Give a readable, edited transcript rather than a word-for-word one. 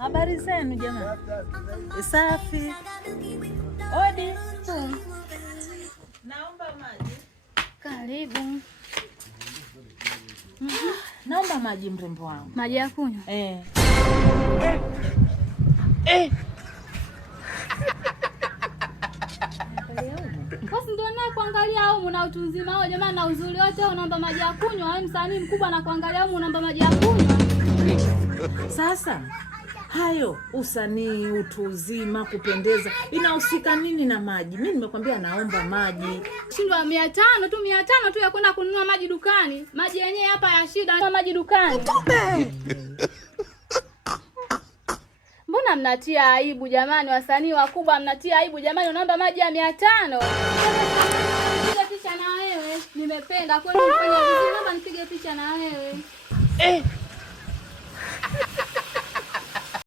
Habari zenu jamani? Safi. Odi. Naomba maji. Karibu. Naomba maji mrembo wangu. Maji ya kunywa? Basi ndio na kuangalia au mna utu uzima wao jamani na uzuri wote unaomba maji ya kunywa. Wewe msanii mkubwa na kuangalia au unaomba maji ya kunywa. Sasa hayo usanii, utu uzima, kupendeza inahusika nini na maji? Mimi nimekwambia naomba maji. Shindwa 500 tu 500 tu ya kwenda kununua maji dukani. Maji yenyewe hapa ya shida maji dukani. Mbona mnatia aibu jamani, wasanii wakubwa mnatia aibu jamani, unaomba maji ya 500. Nipige picha na wewe. Nimependa kweli kufanya vizuri, naomba nipige picha na wewe.